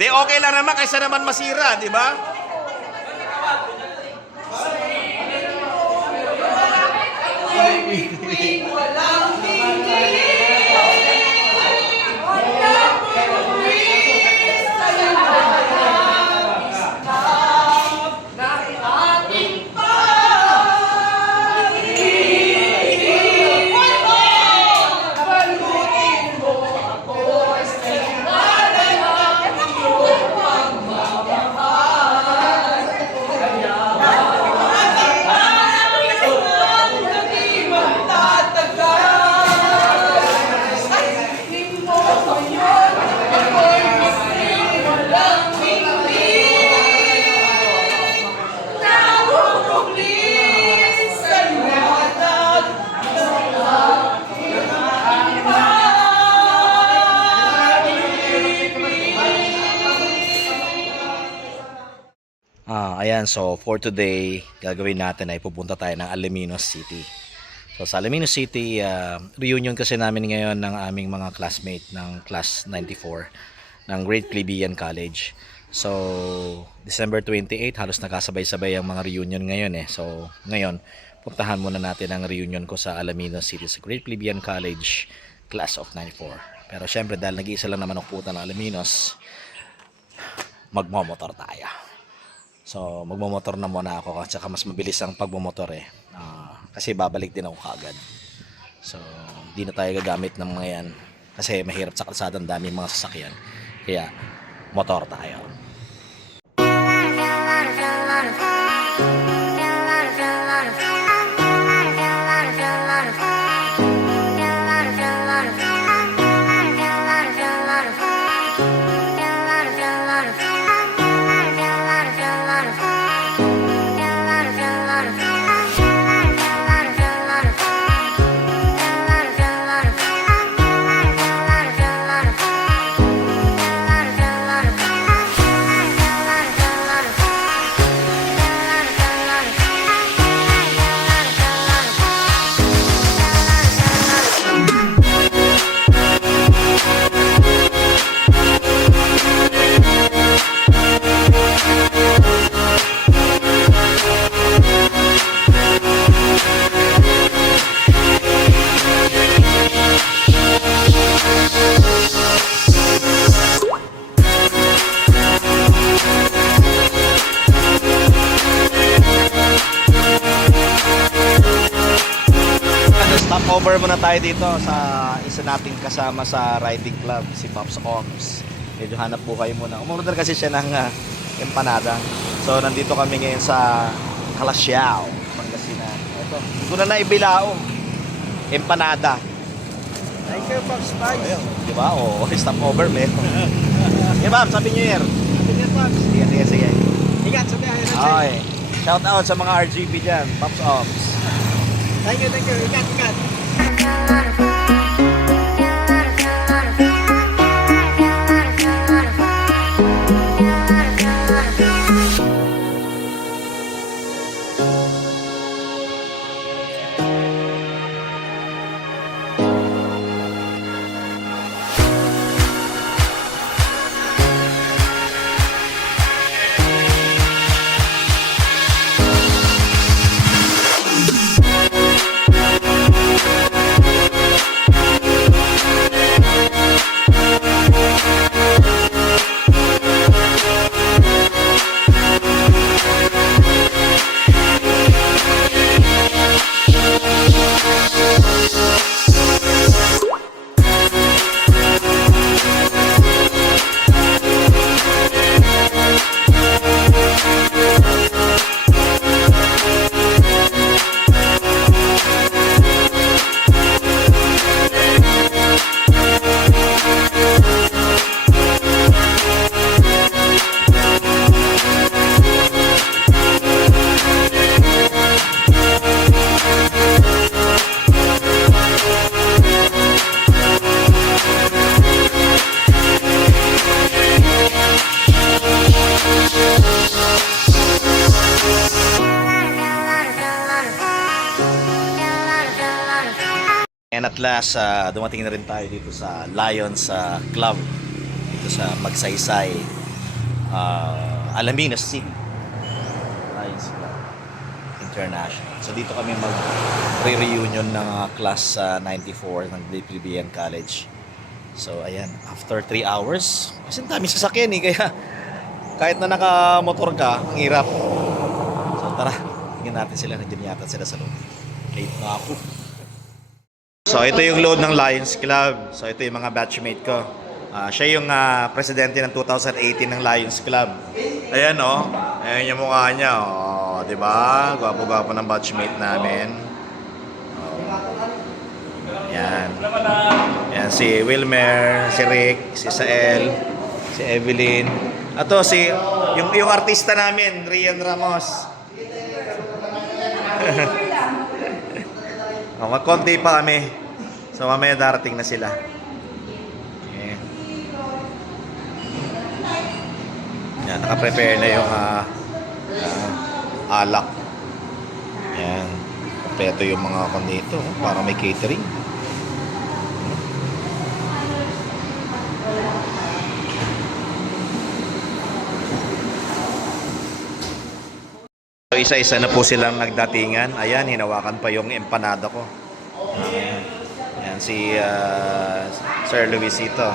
Di okay lang naman kaysa naman masira, di ba? Ayan, so for today, gagawin natin ay pupunta tayo ng Alaminos City. So sa Alaminos City, reunion kasi namin ngayon ng aming mga classmate ng class 94 ng Great Plebeian College. So December 28, halos nakasabay-sabay ang mga reunion ngayon eh. So ngayon, puntahan muna natin ang reunion ko sa Alaminos City sa Great Plebeian College, class of 94. Pero syempre dahil nag-iisa lang naman ang puta ng Alaminos, magmomotor tayo. So magmomotor na muna ako at saka mas mabilis ang pagmomotor eh. Kasi babalik din ako kagad. So hindi na tayo gagamit ng mga yan kasi mahirap sa kalsada, ang daming mga sasakyan. Kaya motor tayo. Stopover muna tayo dito sa isa nating kasama sa riding club, si Pops Oms. Medyo hanap buhay muna. Umunod kasi siya ng empanada. So nandito kami ngayon sa Calasiao, Pangasinan. Ito, ito na naibilao. Empanada. Thank you, Pops Bags. Di ba? Oo, stopover men. Sige Pops, sabi nyo here. Sabi niya, Pops. Sige. Ingat sa biyahe natin. Okay. Shout out sa mga RGP dyan, Pops Oms. Thank you. Ingat. And at last, dumating na rin tayo dito sa Lions Club, dito sa Magsaysay. Alaminos City Lions Club International. So dito kami mag-reunion ng class 94 ng DPBN College. So ayan, after 3 hours, kasi dami sasakyan eh, kaya kahit na nakamotor ka, ang hirap. So tara, tingnan natin sila, nandiyan yata sila sa loob. Late na ako. So ito yung load ng Lions Club. So ito yung mga batchmate ko. Siya yung presidente ng 2018 ng Lions Club. Ayan oh, ayan yung mukha niya oh, 'di ba? Gwapo-gwapo ng batchmate namin. Oh. Yan. Yan si Wilmer, si Rick, si Sael, si Evelyn. Ato si yung artista namin, Rian Ramos. Oh, magkonti pa kami. So mamaya darating na sila. Okay. Yan, naka-prepare na yung alak. Yan. Kompleto yung mga kondito, parang may catering. So isa-isa na po silang nagdatingan. Ayan, hinawakan pa yung empanada ko. Ayan, si Sir Luisito.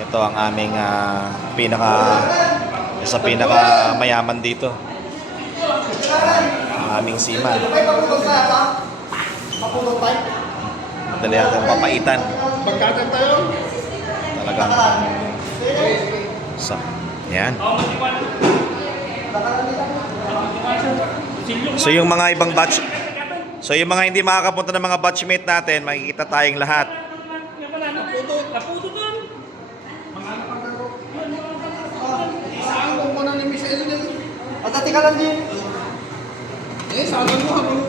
Ito ang aming isa pinaka mayaman dito. Ang aming seaman. Madali natin papaitan. Talagang yan. So yung mga ibang batch, so yung mga hindi makakapunta ng mga batchmate natin, makikita tayong lahat. Naputo doon. Patati ka lang din. Saan mo habang?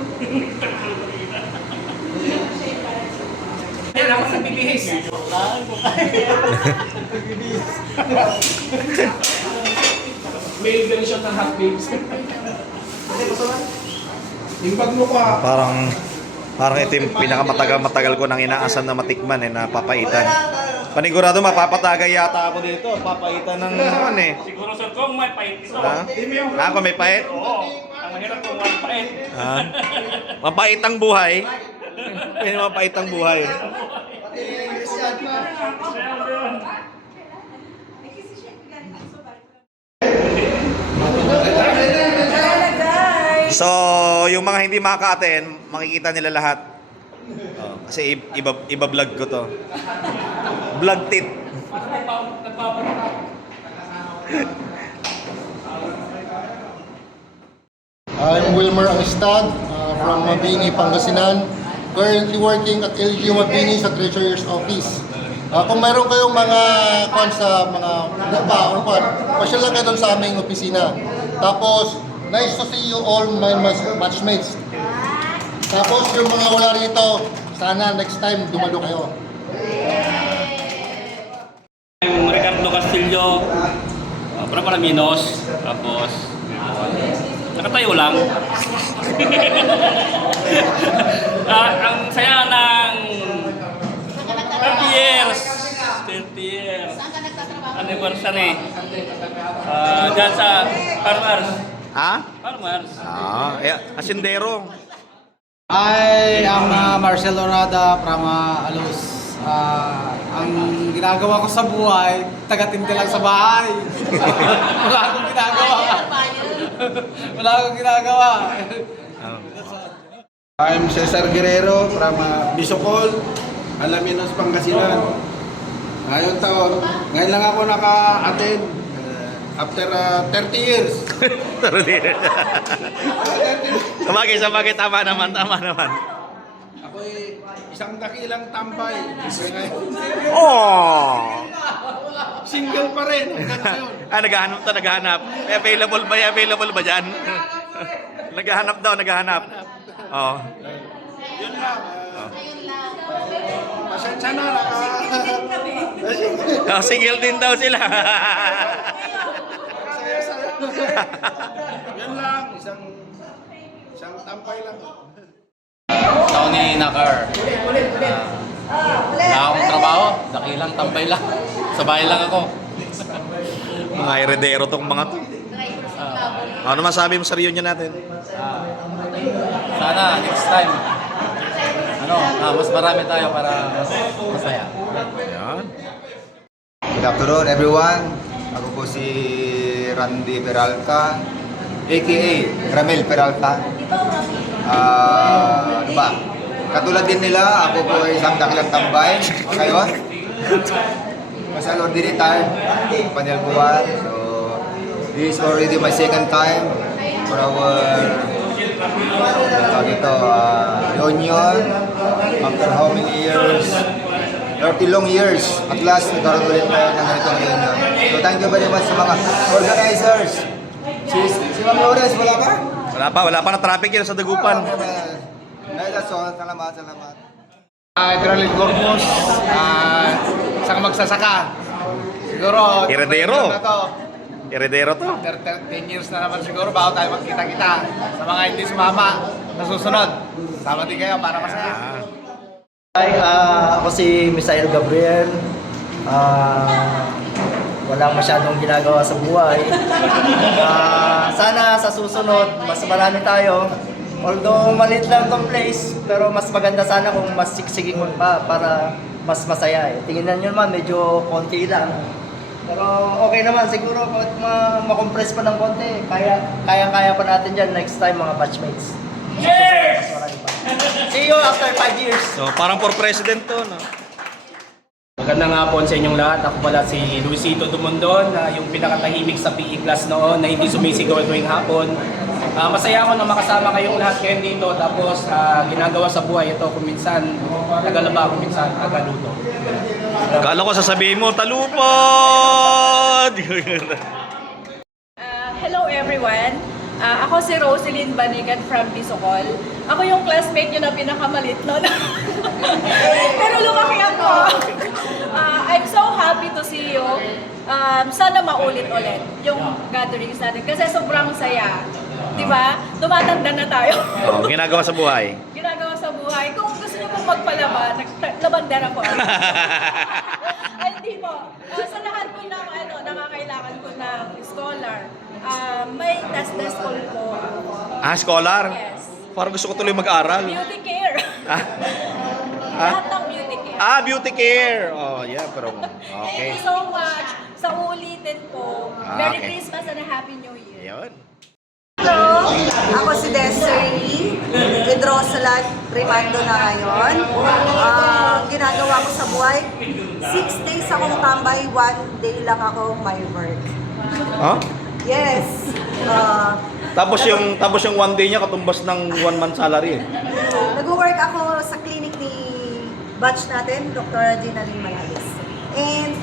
Yan ako sa bibihis. May version ng hot babes. Imbag mo ka. Parang ito yung pinakamatagal ko nang inaasan na matikman na papaitan. Panigurado mapapatagay yata ako dito. Papaitan ng naman eh. Siguro sir kung may pait ito. Ako may pait? Oo. Ang mahirap kung may pait. Mapait ang buhay. Pwede mapait ang buhay. So, yung mga hindi makaka-attend, makikita nila lahat. Kasi iba-vlog ko to. Vlog tit. I'm Wilmer Amistad from Mabini, Pangasinan. Currently working at LG Mabini sa Treasurer's Office. Kung mayroon kayong mga sa mga pasyal lang kayo doon sa aming opisina. Tapos, nice to see you all my batchmates. Tapos yung mga wala rito, sana next time dumalo kayo. I'm Ricardo Castillo from Alaminos. Tapos nakatayo lang. Ang saya ng 30 years. 30 years. Saan ka nagtatrabaho? Anniversary. Diyan sa Farmers. Ha? Farmers. Asindero. I am Marcel Orada from Alus. Ang ginagawa ko sa buhay, taga-tindi lang sa bahay. Wala akong ginagawa. Wala akong ginagawa. I'm Cesar Guerrero from Bisocol, Alaminos, Pangasinan. Ngayon lang ako naka-attend after 30 years. Sabagay, tama naman. Ako'y isang dakilang tambay. Oh! Single pa rin hanggang ngayon. Naghahanap. May available ba dyan? Naghahanap. Oh. Yun lang. Pasensya na. Single din daw sila. Yun lang. Isang tambay lang. Tony Nakar. Wala akong trabaho, dakilang tambay lang. Sa bahay lang ako. Mga heredero tong mga to. Ano masabi mo sa reunion natin? Sana next time, mas marami tayo para mas masaya. Ayan. Good afternoon everyone. Ako po si Randy Peralta, aka Ramel Peralta. Ano ba? Katulad din nila, ako po ay isang dakilang tambay ngayon. Mas already retired, Panel Buwan. So, this is already my second time for our reunion. After how many years? 30 long years. At last, nagkaroon ulit tayo ng ganitong reunion. So, thank you very much sa mga organizers. Si Ma'am Lawrence, wala pa? Wala pa na traffic yun sa Dagupan. That's all. Salamat. Hydraulic Corpus, isang magsasaka. Siguro, Heredero. na to. Heredero to. 10 years na naman siguro bago tayo magkita-kita. Sa mga hindi sumama na susunod, sama din kayo para masaya. Hi, ako si Misael Gabriel. Walang masyadong ginagawa sa buhay. Sana sa susunod, mas marami tayo. Although maliit lang tong place, pero mas maganda sana kung mas siksigin mo pa para mas masaya. Tingnan nyo naman, medyo konti lang. Pero okay naman, siguro kahit ma-compress pa ng konti, kaya pa natin dyan next time mga batchmates. Yes! See you after 5 years. So, parang for president to, no? Magandang hapon sa inyong lahat. Ako pala si Luisito Dumondon, yung pinakatahimik sa PE class noon na hindi sumisigaw tuwing hapon. Masaya ako na makasama kayong lahat ngayon dito. Tapos ginagawa sa buhay ito kung minsan tagalaba, kung minsan tagaluto. Kala ko sasabihin mo, talupod! Hello everyone. Ako si Roselyn Banigan from Bisocol. Ako yung classmate nyo na pinakamalit noon. Pero lumaki ako. I'm so happy to see you. Sana maulit-ulit yung gatherings natin kasi sobrang saya. Diba? Tumatanda na tayo. Ginagawa sa buhay. Ginagawa sa buhay. Kung gusto nyo pong magpalaba, labandera po. Ay, hindi po. Sa lahat po ng nakakailangan ko ng scholar, may test call po. Scholar? Yes. Parang gusto ko tuloy mag-aral. Beauty care. Lahat ng beauty care. Beauty care. Oh, yeah, pero okay. Thank you so much. Sa uulitin po. Merry Okay. Christmas and a Happy New Year. Yun. Hello, ako si Desiree Hidrosalat Rimando na ngayon. Ginagawa ko sa buhay, 6 days akong tambay, 1 day lang ako may work. Huh? Yes. Tapos yung 1 day niya katumbas ng 1 month salary. Nag-work ako sa clinic ni batch natin, Dr. Gina Lee Malalis. And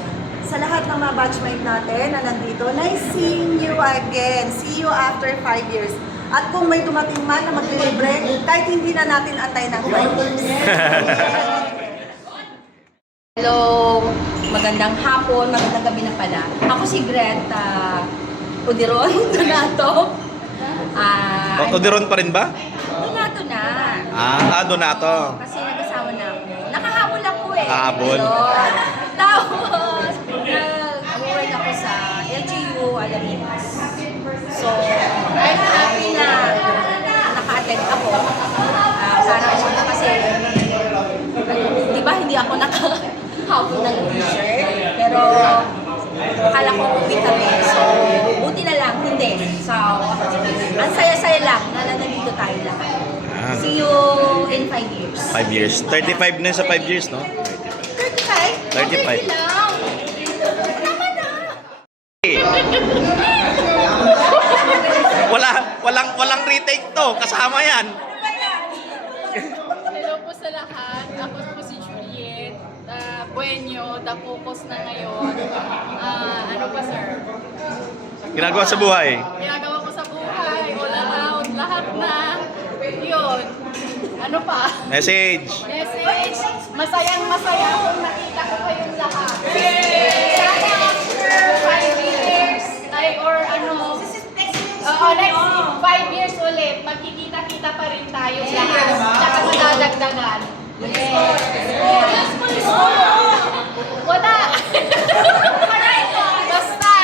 sa lahat ng mga batchmate natin na nandito, nice seeing you again. See you after 5 years. At kung may dumating man na maglilibre, kahit hindi na natin antay ng 5 years. Hello, magandang hapon, magandang gabi na pala. Ako si Greta Udiron Donato. Odiron pa rin ba? Donato na. Donato. Kasi nag-asawa na ako. Nakahabol ako eh. Habol. Ayun. Tapos, nag-work ako sa LGU Alaminos. So, I'm happy na naka-attend ako. Parang siya kasi, di ba hindi ako nakahabol ng t-shirt? Pero, akala ko uwi kami. So, buti na lang, hindi. So, ang saya-saya lang na nandito tayo lahat. See you in 5 years. 5 years. 35 na yun sa 5 years, no? 35? 35. lang. Tama na. Walang retake to. Kasama yan. Hello po sa lahat. Ako po si Juliet. Buenyo, Dapukos na ngayon. Ano pa sir? Ginagawa sa buhay. Ginagawa ko sa buhay, all around, lahat na. Yun. Ano pa? Message. Message. Masayang masaya kung nakita ko kayong lahat. Sana after 5 years, or ano, next 5 years ulit, magkikita-kita pa rin tayo lahat. Tsaka madadagdagan. Wala. Basta,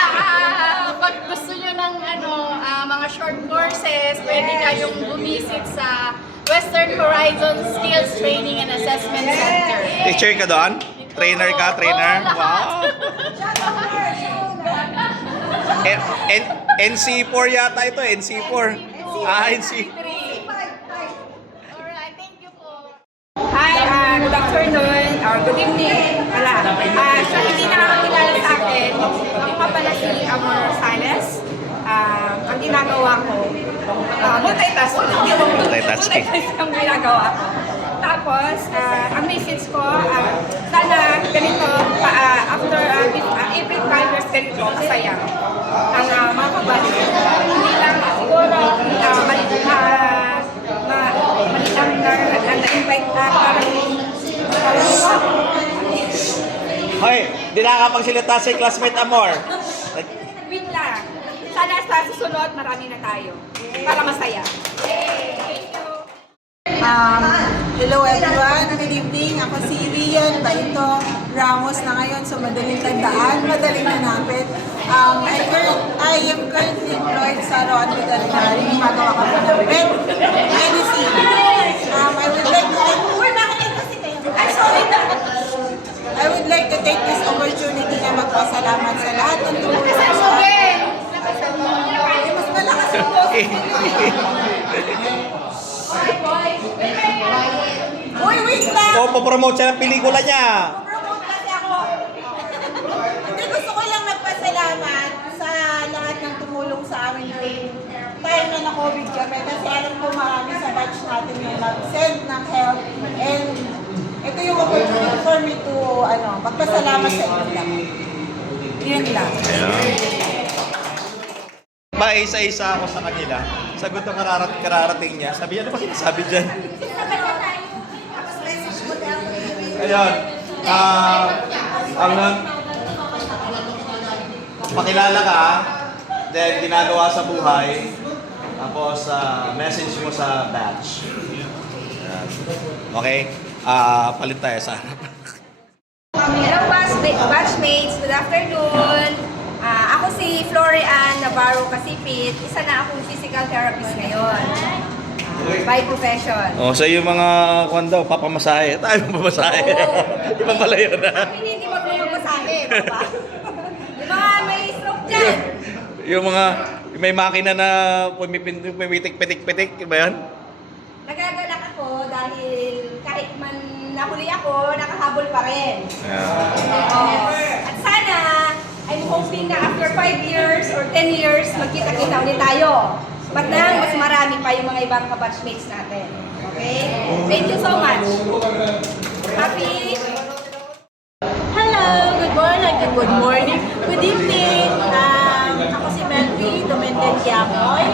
short courses, pwede kayong bumisit sa Western Horizon Skills Training and Assessment Center. Teacher ka doon? Trainer ka? Trainer? Oo, lahat. Wow! NC4 yata ito, NC4. NC4. Alright, thank you po. Hi, good afternoon or good evening. So hindi nakakilala sa akin. Ako nga pala si Amor Rosales. Ang ginagawa ko, multitasking. Multitasking. Ang ginagawa ko. Tapos, ang message ko, sana ganito, after every 5 years ganito, masaya. Ang mga kabali. Hindi lang siguro, na-invite na parang Hoy, di nakakapagsilita si classmate Amor. wait lang. Sana sa susunod, marami na tayo. Para masaya. Thank you. Hello everyone, good evening. Ako si Rian Baito Ramos na ngayon, so madaling tandaan, madaling hanapin. I am currently employed sa Roan Veterinary. Gumagawa ko ng vet medicine. I would like to take this opportunity na magpasalamat sa lahat ng tumulong sa akin. Mas malakas yung Uy, wait lang! O, papromote siya ng pelikula niya. Promote kasi ako. Hindi, gusto ko lang magpasalamat sa lahat ng tumulong sa amin yung time na na-COVID kami. Kasi alam ko marami sa batch natin yung nag-send ng help. And ito yung opportunity for me to magpasalamat sa inyo lang. Yun lang. Isa-isa ako sa kanila. Sagot ang kararating niya. Sabi niya, ano ba sinasabi dyan? Ayun. Pakilala ka, then ginagawa sa buhay, tapos message mo sa batch. Ayan. Okay? Palit tayo sa Hello batchmates, good afternoon. Ako si Florian Navarro Casipit, isa na akong physical therapist ngayon. By profession. Oh, sa yung mga kwan daw, papamasahe. Tayo papamasahe. Ibang pala yun Hindi magmasahe, diba? Yung mga may stroke dyan. Yung mga may makina na pumipitik-pitik, ba yan? Nagagalak ako dahil kahit man nahuli ako, nakahabol pa rin. At sana, I'm hoping na after 5 years or 10 years, magkita-kita ulit tayo. But na, mas marami pa yung mga ibang kabatchmates natin. Okay? Thank you so much. Happy? Hello, good morning, good evening. Ako si Melvie Domenden Giamoy.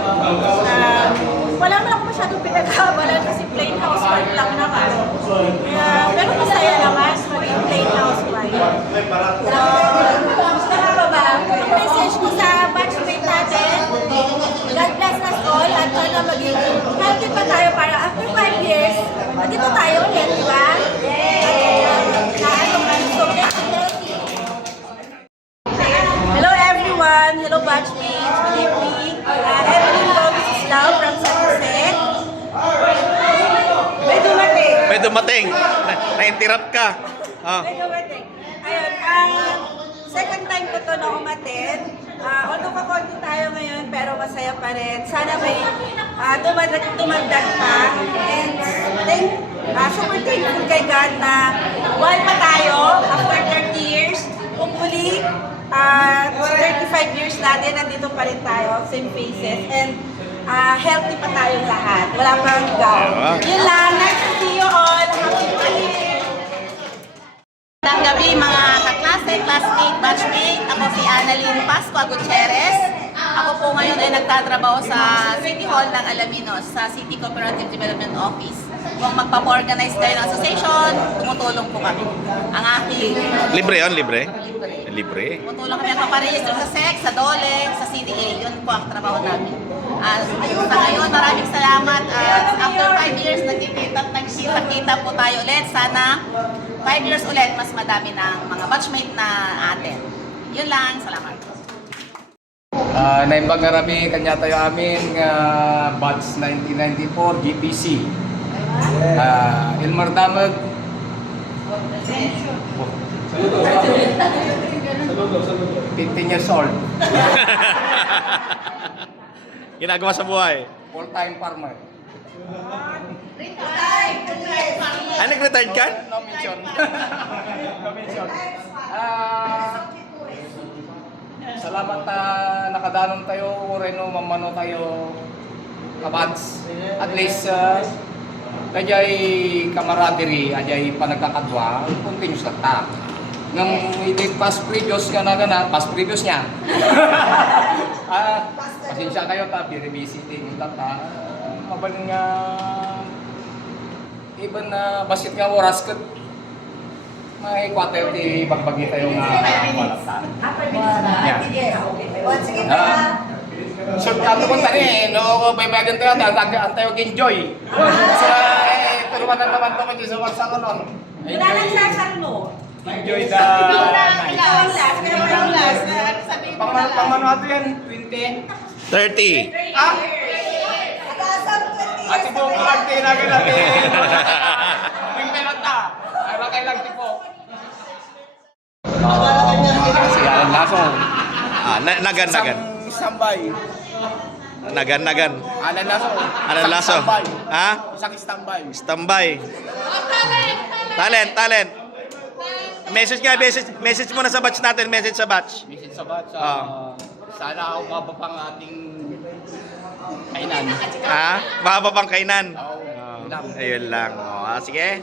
Wala man ako masyadong pinagkabalan kasi plain housewife lang naman. Pero masaya naman maging plain housewife. So, gusto ka ba ba? Yung message ko sa batchmate natin, God bless us all at sana maging healthy pa tayo para after 5 years, dito tayo ulit, di ba? Hello everyone! Hello batchmates! Good evening! Evelyn Bautislao from San Jose. May dumating. Na-interrupt ka. May dumating. Ayun, second time ko to na umattend. Although kakonti tayo ngayon, pero masaya pa rin. Sana may tumagdag pa. And super thankful kay God na buhay pa tayo after 30 years. Hopefully, 35 years natin, nandito pa rin tayo, same faces. And healthy pa tayong lahat. Wala pang gout. Yun lang. Nice to see you all. Happy New Year! Magandang gabi mga kaklase, classmate, batchmate. Ako si Annalyn Pascua Gutierrez. Ako po ngayon ay nagtatrabaho sa City Hall ng Alaminos, sa City Cooperative Development Office. Kung magpa-organize kayo ng association, tumutulong po kami. Ang aking... Libre yun, libre? Libre. Libre? Tumutulong kami at paparehistro sa SEC, sa DOLE, sa CDA. Yun po ang trabaho namin. Sa ngayon, maraming salamat. After 5 years, nagkikita po tayo ulit. Sana 5 years ulit, mas madami ng mga batchmate na atin. Yun lang, salamat. Naimbag nga rami kanya tayo amin batch 1994 GPC. Ilmar Damag. Saludo. 15 years old. Ginagawa sa buhay. Full-time farmer. Ay, nag-retired ka? No mention. No mention. Salamat nakadanon tayo, Reno, mamano tayo kabats. At least, kajay camaraderie, ajay panagkakadwa, continuous lang ta. Nang hindi past previous ka na past previous niya. Pasensya kayo ta, biribisiting ta. Mabaling nga, even na basit nga oras ka, may quarter di bagbagi tayo nga walatan. Shortcut ko tani, no, baybagan tayo, tayo enjoy. Sa turuan naman to kung sa wagsa nun. Enjoy the night. Pangmano ato yan, 20? 30. At si Bong Arte na natin. Yung pelota. Ay, bakay lang tipo. Si Alan Lasso. Nagan. Sambay. Nagan. Alan Lasso. Alan Lasso. Ha? Isang standby. Standby. Talent. Message mo na sa batch natin, message sa batch. Message sa batch. Sana umaba pang ating kainan. Ha? Mahaba pang kainan. Oo. Ayun lang. Sige.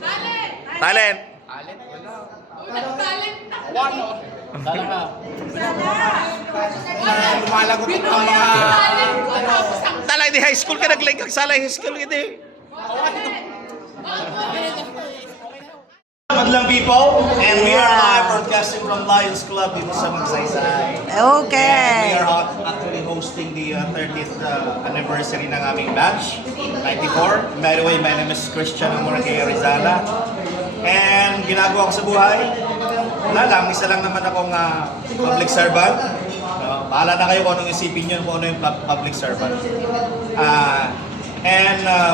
Talent. Talent, wala. Wala. Talaga. Lumalagot ang mga... Talay di high school ka, nag-like kag sa high school hindi. Madlang people, and we are live broadcasting from Lions Club dito sa Magsaysay. Okay. We are actually hosting the 30th anniversary ng aming batch, 94. By the way, my name is Christian Amorque Rizala. And ginagawa ko sa buhay, wala lang, isa lang naman akong public servant. Bahala na kayo kung anong isipin nyo, kung ano yung public servant.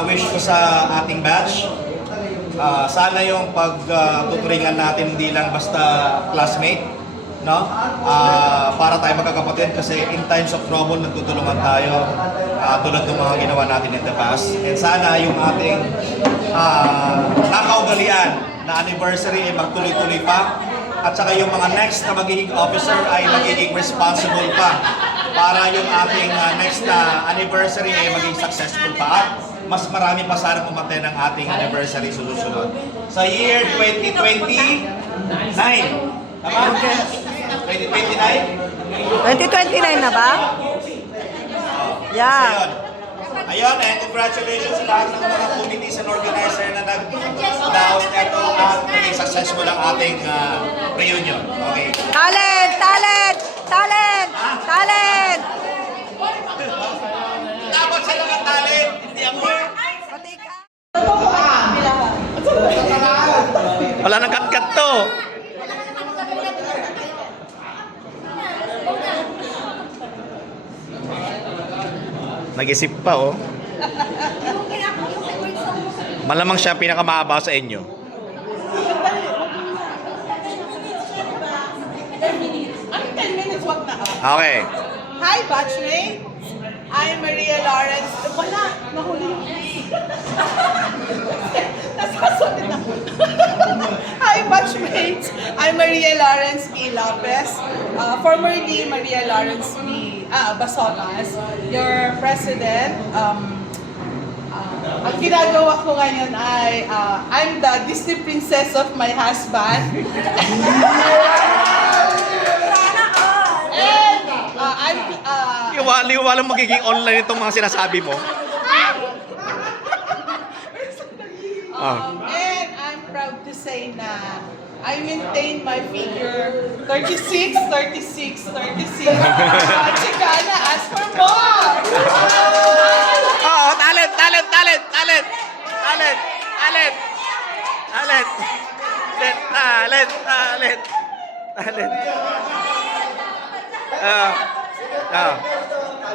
Wish ko sa ating batch, sana yung pagtuturingan natin hindi lang basta classmate, no? Para tayo magkakapatid kasi in times of trouble nagtutulungan tayo tulad ng mga ginawa natin in the past. And sana yung ating nakaugalian na anniversary ay magtuloy-tuloy pa at saka yung mga next na magiging officer ay magiging responsible pa para yung ating next na anniversary ay maging successful pa at mas marami pa sana pumatay ng ating anniversary sunod-sunod. Sa year 2029, tama? 2029? 2029 na ba? Yeah. Ayun, and congratulations sa lahat ng mga committees and organizer na nag-host nito at naging successful ang ating reunion. Okay. Talent! Dapat sila ng talent, hindi ako. Wala nang kat-kat to. Nag-isip pa, oh. Malamang siya pinakamahaba sa inyo. Okay. Hi, batchmate. I'm Maria Lawrence. Wala, nahuli yung nasasalit ako. Hi, batchmates. I'm Maria Lawrence P. Lopez. Formerly Maria Lawrence P. Basonas, your president. Ang ginagawa ko ngayon ay I'm the Disney princess of my husband. Walang magiging online itong mga sinasabi mo. And I'm proud to say na I maintain my figure 36. Chicana, ask for more! Oh, talent.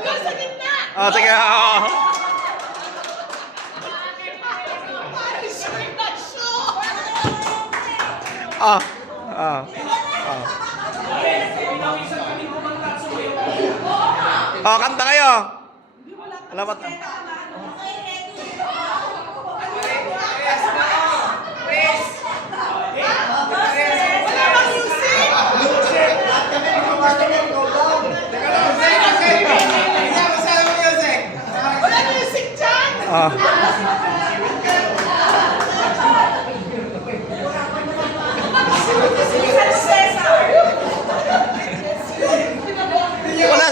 Doon sa gitna! Oh, sige. Oh. Sure na sure! Ah. Ah. Ah. Oh, kanta kayo. Alamat na. Wala music dyan! Ah. Wala,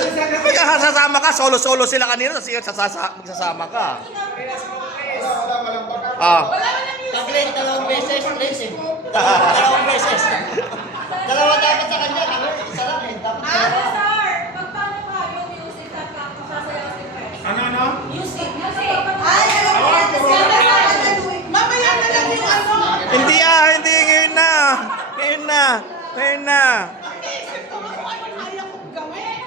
sasama ka, solo-solo sila kanina, magsasama ka. Ah. Pag-play, dalawang beses, please eh. Dalawang beses. Dalawa dapat sa kanya, isa lang eh. Dapat Sir, pagpaano ba yung music at sasayaw si Fresh? Ano? Music. Ay, alam mo yan, Mamaya na lang yung ano! Hindi hindi, ngayon na. Ngayon na. Ngayon na. Isip ko nga kung ano kaya kong gawin.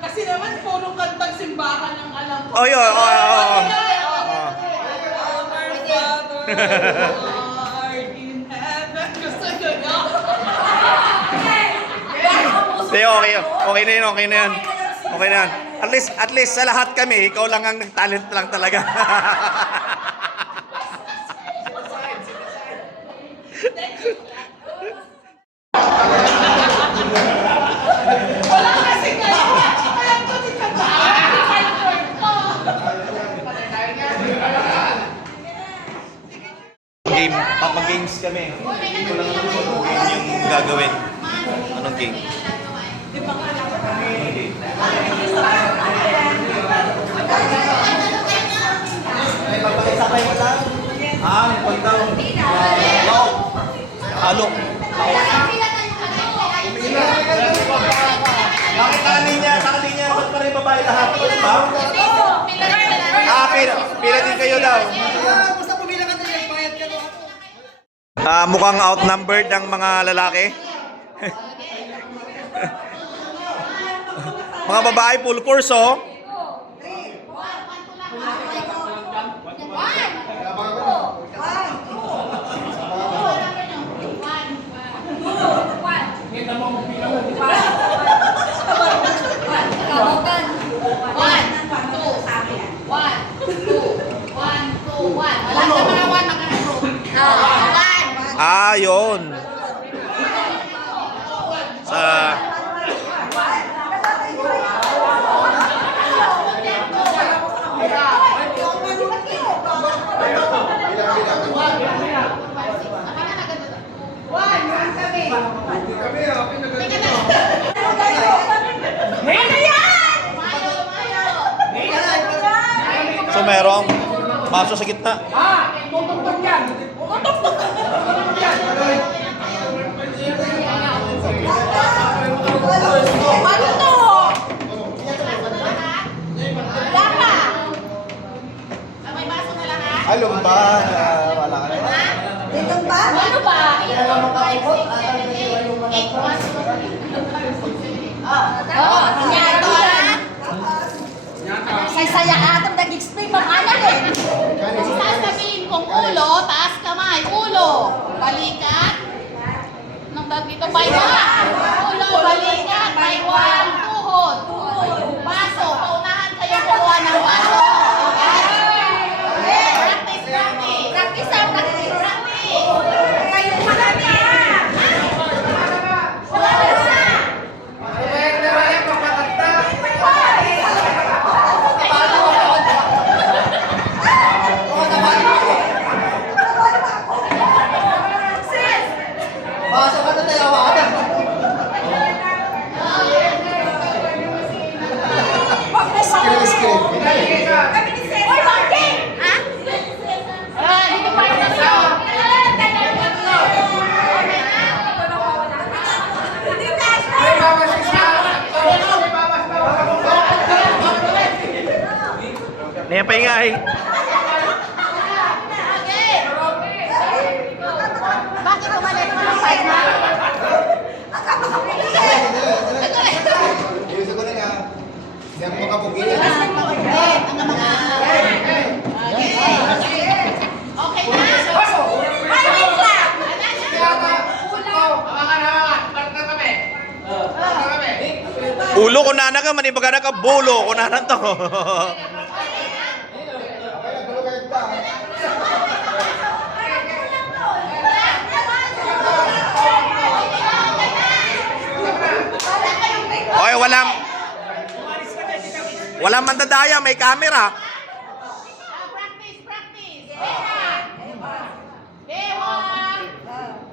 Kasi naman, puro kantang simbahan ang alam ko. Oh, yun. Oh, oh, oh. Lord in heaven. Gusto nyo yun? Hindi, okay. Okay na yun, okay na yan. Okay na yan. At least sa lahat kami, ikaw lang ang nag-talent lang talaga. Wala kasi kayo. Alam ko di ka ba? Kayo word ko. Game, papag-games kami. Hindi ko lang alam kung anong game yung gagawin. Anong game? sabay mo lang. Alok. Bakit sa kanya, ba't pa rin babae lahat? Ba? Pila din kayo daw. Basta pumila ka din, bayad ka doon. Mukhang outnumbered ang mga lalaki. Mga babae, full force, oh. Yun. Sa So merong baso sa gitna. Tutok yan. Tutok. Ano to? Dapa. May baso na lahat? Ay, lumba. Wala ka na. Dito ba? Ano ba? Kunyari ba? Saya atong nag-explain mga anak eh. Sasabihin kong ulo, taas kamay, ulo, balikat. Nung dito, baywan. Ulo, balikat, baywan, tuhod. Baso, paunahan kayo kukuha ng baso. Practice. Kayo marami ah. Basa ka na tayo, hawa ka na. Oy, Martin! Ha? Dito pa rin kayo. Niya pa ingay. Bakit umalis mo ng 5 na? Ulo ko na ka, manibaga na ka, bulo ko na to. Oy, walang mandadaya, may camera. Practice, practice. Bewang.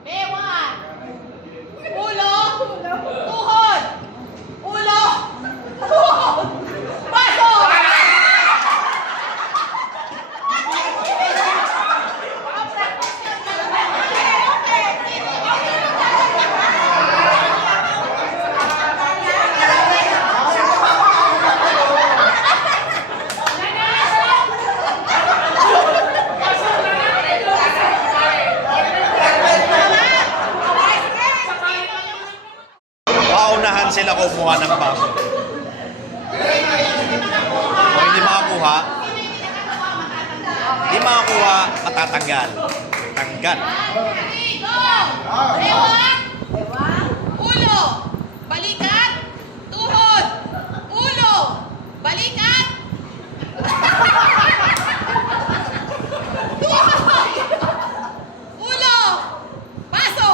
Bewang. Ulo. Tuhod. Ulo. Tuhod. Paso. Paunahan sila kumuha ng bago. Kung hindi makakuha, matatanggal. Tanggal. Bewang. Ulo. Balikat. Tuhod. Ulo. Balikat. Tuhod. Ulo. Paso.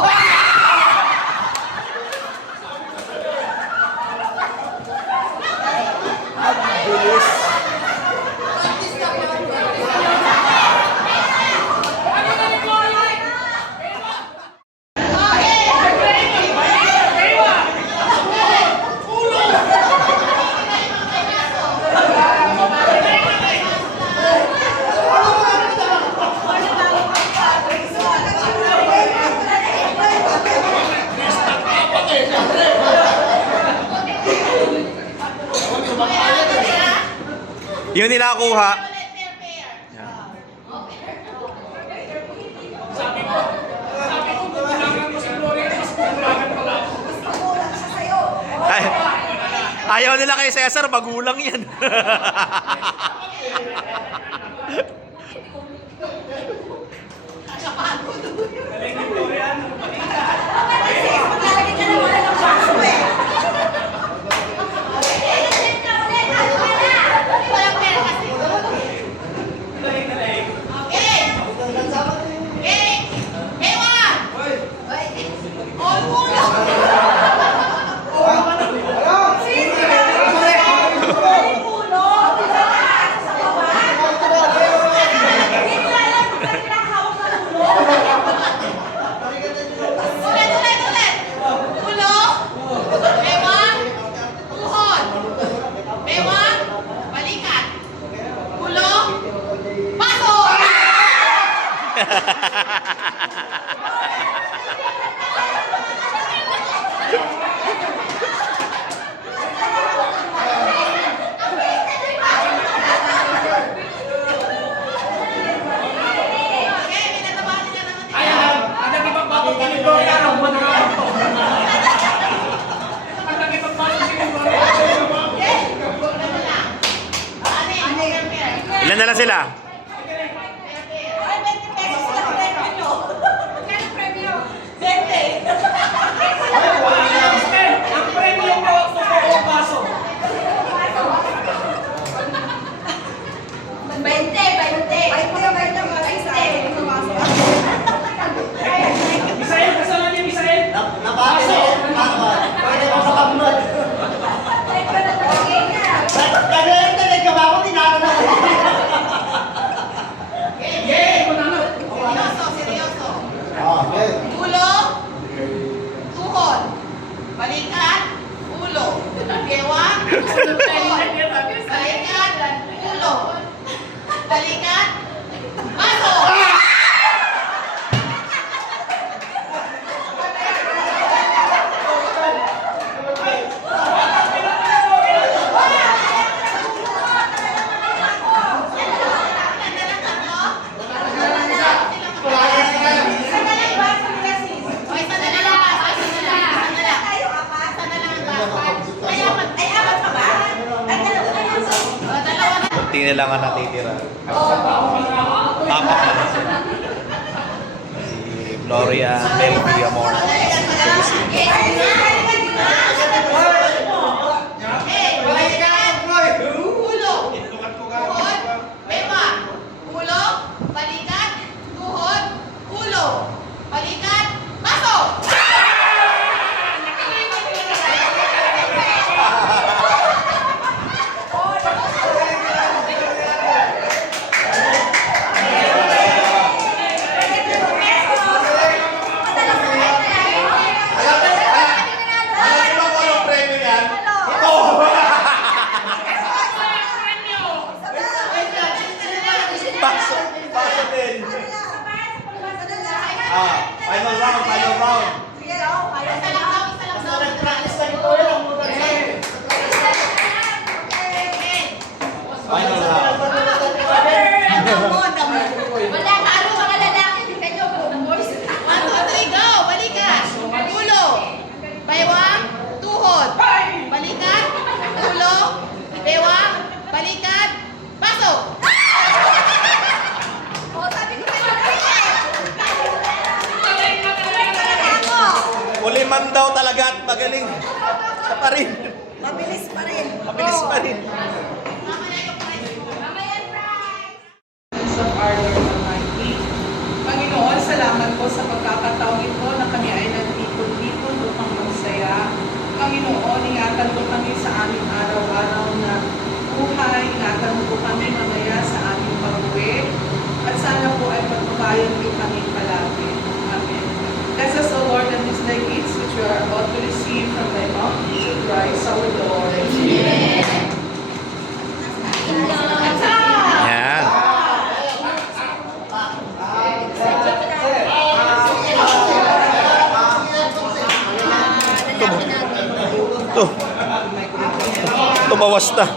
Yun ninakuha. Ay, ayaw nila kay Cesar, magulang yan. Ilan na lang sila? Ulo, tuhod, balikat, ulo, gewang, tuhod, balikat, ulo, balikat, paso! Kunti na lang ang natitira. Apat na lang sila. Si Gloria Melvia Amor. rin. Mabilis pa rin. Mabilis pa rin. of our Lord Almighty. Panginoon, salamat po sa pagkakataong ito na kami ay nagtipon-tipon upang magsaya. Panginoon, ingatan po kami sa aming araw-araw na buhay. Ingatan po kami mamaya sa aming pag-uwi. At sana po ay pagbabayan niyo kami palagi. Amen. Bless us, O Lord, and these thy gifts which we are about to receive from thy mouth, Jesus Christ, our Lord. Amen. Yan. Ito. Tumawas na.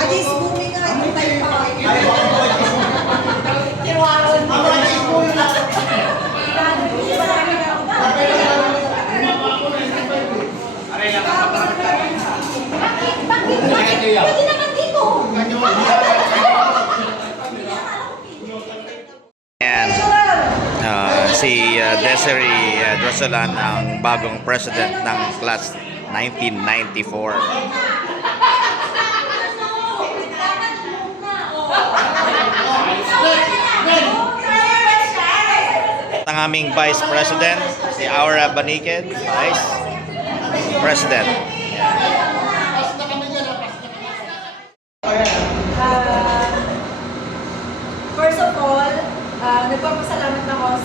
Adis, booming nga yung tayo pa. Pwede naman dito. And si Desiree Drosolan ang bagong president ng class 1994. Ang aming Vice President, si Aura Baniked, Vice President. First of all, nagpapasalamat ako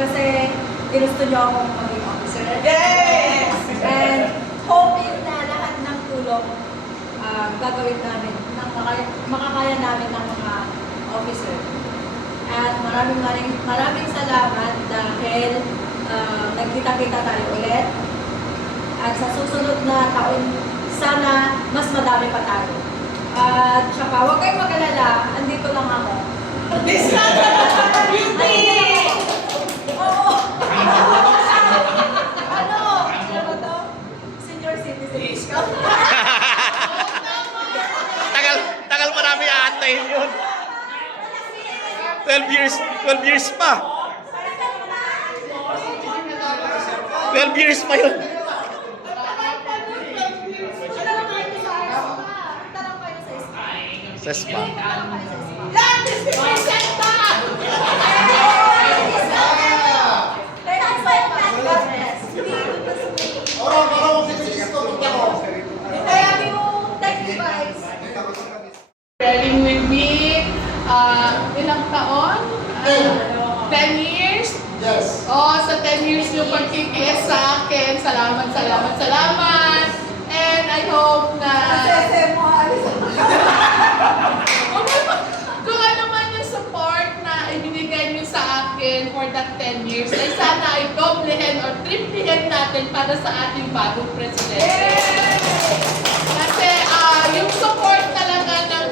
kasi ginusto niyo akong maging officer. Yes! And hoping na lahat ng tulong gagawin namin, makakaya namin ng mga officer. At maraming salamat dahil nagkita-kita tayo ulit. At sa susunod na taon, sana mas madami pa tayo. At saka, huwag kayong mag-alala, andito lang ako. This is beauty! Oo! Ano? Ano ba to? Senior citizen. Tagal mo namin aantayin yun. 12 years pa. 12 years pa yun. Sa spa. Lahat is representa! Sharing with me, ilang taon? 10 years? Yes. Oh, sa 10 years yung pag-TPS sa akin. Salamat. And I hope na kung ano man yung support na ibinigay niyo sa akin for that 10 years, ay sana ay doblehin or triplehin natin para sa ating bagong presidente. Kasi yung support talaga ng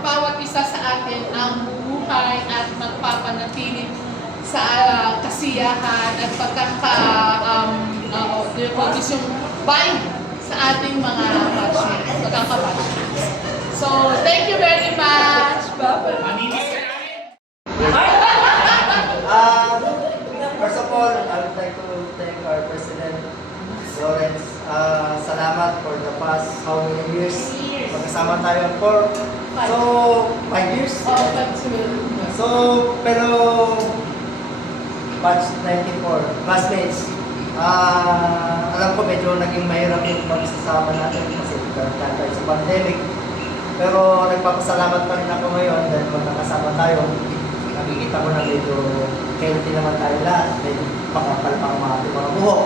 bawat isa sa atin ang bubuhay at magpapanatili sa kasiyahan at yung bind sa ating mga batchmates, magkakabatchmates. So, thank you very much. First of all, I would like to thank our President, Lawrence. Salamat for the past how many years? Magkasama tayo for 5 years. So, pero batch 94, classmates, alam ko medyo naging mahirap yung magsasama natin kasi tayo sa pandemic. Pero nagpapasalamat pa rin ako ngayon dahil magkakasama tayo. Nakikita ko na medyo healthy naman tayo lahat. Medyo makapal pa ang mga ating mga buhok.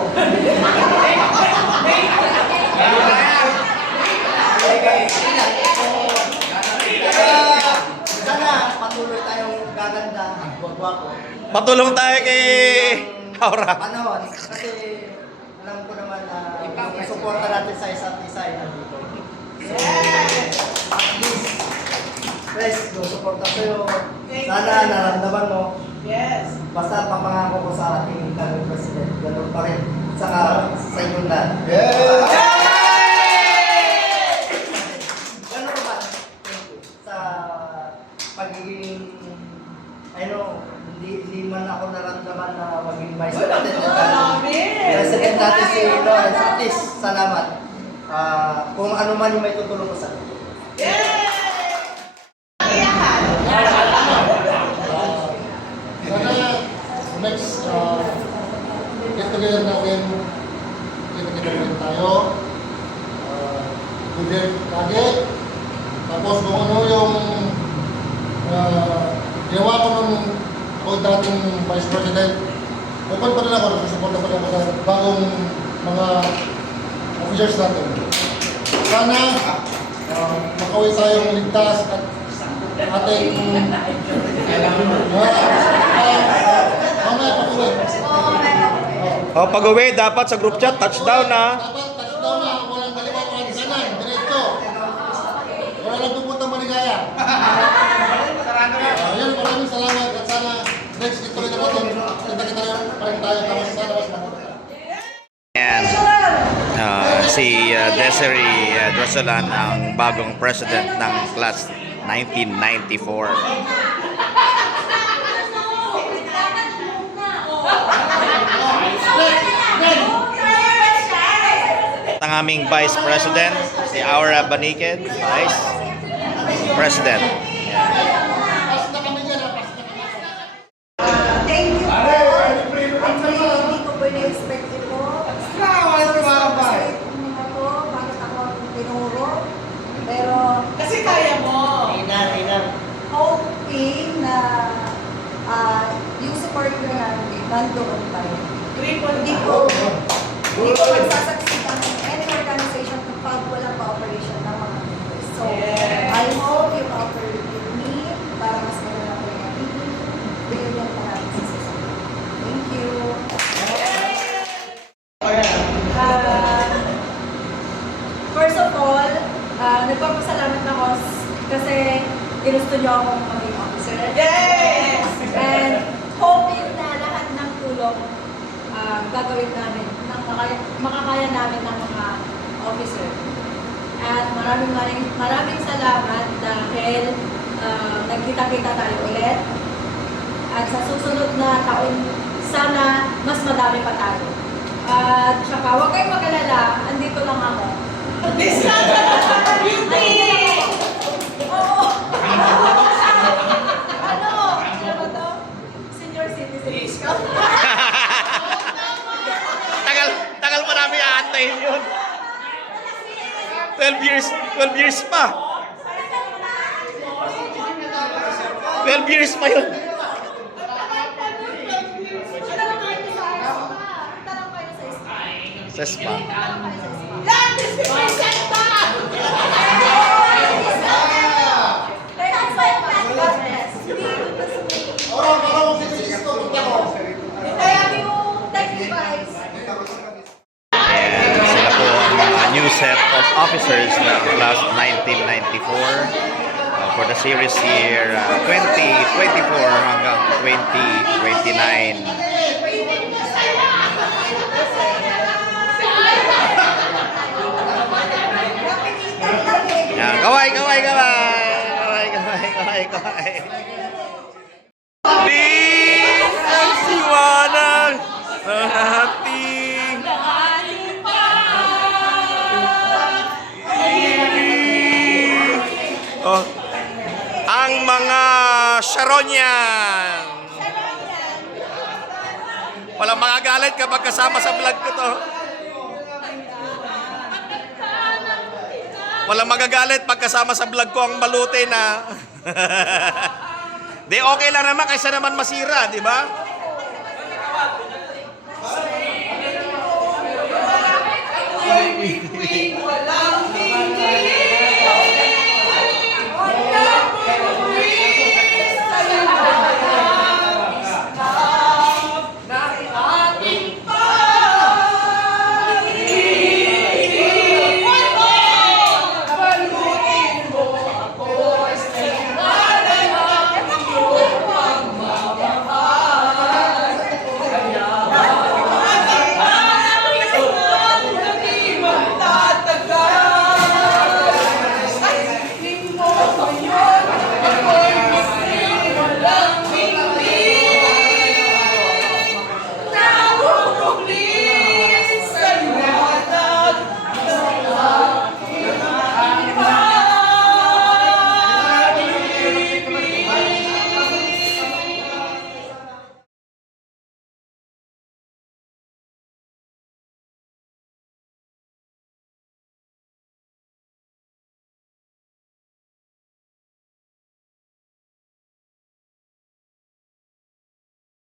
Sana patuloy tayong gaganda at gwagwapo. Patulong tayo kay Aura. Panahon, kasi alam ko naman na yung suporta natin sa isa't isa ay nandito. So, at least, Pres, susuporta sa'yo. Sana naramdaman mo. Yes. Basta papangako ko sa ating incoming president. Ganun pa rin. Saka sa inyong lahat. Yes! Ganun ba? Sa pagiging, hindi man ako naramdaman na maging vice president. President natin si Lawrence. At least, salamat. Kung ano man yung may tutulong ko sa akin. Sana next get together natin, kita-kita ulit tayo. Good day lagi. Tapos kung ano yung ginawa ko nung ako dating Vice President, open pa rin ako, susuporta pa rin ako sa bagong mga officers natin. Sana makawin tayong ligtas at ating mamaya pag-uwi. Oh, pag-uwi, dapat sa group chat, touchdown na. Dapat touchdown na, walang kaliwa, walang kanan, diretso. Wala lang pupuntang maligaya. Ayun, maraming salamat at sana next ito rin natin. Kita-kita pa rin tayo tapos sana mas maganda. Yan. Si Desiree Drosolan ang bagong president ng class 1994. Ang aming Vice President, si Aura Baniked, Vice President. Thank you po. Actually, hindi ko po na-expect ito. Bakit ako tinuro? Pero, Kasi kaya mo. hoping na yung support ko namin, nandoon tayo. Hindi ko magsasaksik ang any organization kapag walang cooperation ng mga members. So, I hope you cooperate with me para mas maganda po yung meeting. Bigyan niyo po natin sa susunod. Thank you. First of all, nagpapasalamat ako kasi ginusto niyo akong maging officer. Yes! And hoping na lahat ng tulong gagawin namin, makakaya namin ng mga officer. At maraming salamat dahil nagkita-kita tayo ulit. At sa susunod na taon, sana mas madami pa tayo. At saka, huwag kayong mag-alala, andito lang ako. This lang na beauty! Oo! Ano ba to? Senior citizen. Tagal mo namin aantayin yun. 12 years pa. 12 years pa yun. Sa spa. Yan! This is my center! And sila po ang mga new set of officers ng class 1994 for the series year 2024 hanggang 2029. Yan, kaway. Please, ang siwanag ng ating ibig. Oh, ang mga Sharonyan. Walang magagalit kapag kasama sa vlog ko to. Walang magagalit pag kasama sa vlog ko ang malute na. Di okay lang naman kaysa naman masira, di ba?